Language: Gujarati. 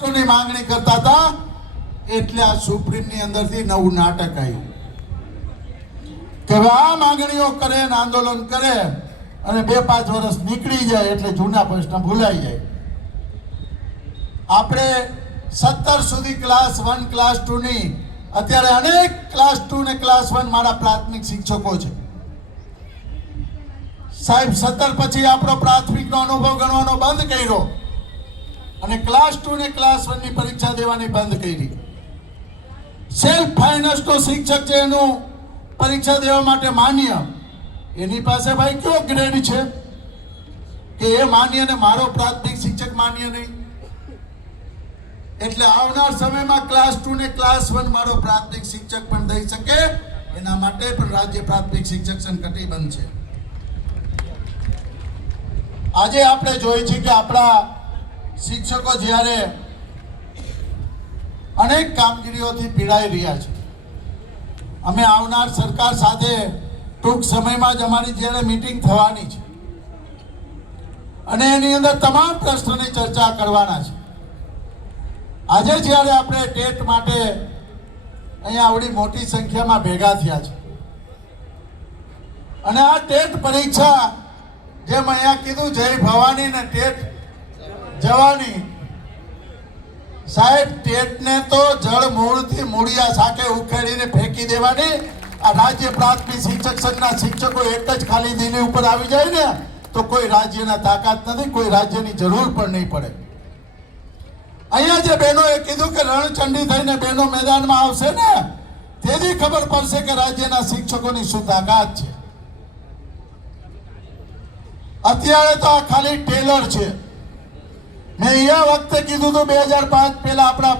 પોસ્ટોની માંગણી કરતા હતા એટલે આ સુપ્રીમની અંદરથી નવું નાટક આવ્યું કે આ માંગણીઓ કરે ને આંદોલન કરે અને 2-5 વર્ષ નીકળી જાય એટલે જૂના પ્રશ્ન ભૂલાઈ જાય. આપણે 17 સુધી ક્લાસ 1 ક્લાસ 2 ની અત્યારે અનેક ક્લાસ 2 ને ક્લાસ 1 મારા પ્રાથમિક શિક્ષકો છે સાહેબ. 17 પછી આપણો પ્રાથમિકનો અનુભવ ગણવાનો બંધ કર્યો અને ક્લાસ 2 ને ક્લાસ 1 ની પરીક્ષા દેવાની બંધ કરી. સેલ્ફ ફાઇનાન્સનો શિક્ષક છે એનું પરીક્ષા દેવા માટે માન્ય, એની પાસે ભાઈ કયો ગ્રેડ છે કે એ માન્ય ને મારો પ્રાથમિક શિક્ષક માન્ય નહીં? એટલે આવનાર સમયમાં ક્લાસ 2 ને ક્લાસ 1 મારો પ્રાથમિક શિક્ષક પણ દઈ શકે એના માટે પણ રાજ્ય પ્રાથમિક શિક્ષક સંઘ કટિબદ્ધ છે. આજે આપણે જોઈએ છીએ કે આપણા શિક્ષકો જ્યારે અનેક કામગીરીઓથી પીડાઈ રહ્યા છે. અમે આવનાર સરકાર સાથે ટૂંક સમયમાં જ અમારી જ્યારે મીટિંગ થવાની છે અને એની અંદર તમામ પ્રશ્નોની ચર્ચા કરવાના છે. આજે જ્યારે આપણે ટેટ માટે અહીંયા આવડી મોટી સંખ્યામાં ભેગા થયા છે અને આ ટેટ પરીક્ષા જેમ અહીંયા કીધું જય ભવાની ને ટેટ જવાની, સાહેબ ટેટને તો જળ મૂળથી મૂળિયા સાથે ઉખેડીને ફેંકી દેવાની. આ રાજ્ય પ્રાથમિક શિક્ષક સંઘના શિક્ષકો એક જ ખાલી દિલ્હી ઉપર આવી જાય ને તો કોઈ રાજ્યના તાકાત નથી, કોઈ રાજ્યની જરૂર પણ નહીં પડે. અહીંયા જે બહેનોએ કીધું કે રણચંડી થઈને બહેનો મેદાનમાં આવશે ને તેથી ખબર પડશે કે રાજ્યના શિક્ષકોની શું તાકાત છે. અત્યારે તો આ ખાલી ટેલર છે. મેં એ વખતે કીધું હતું 2005 પહેલા આપણા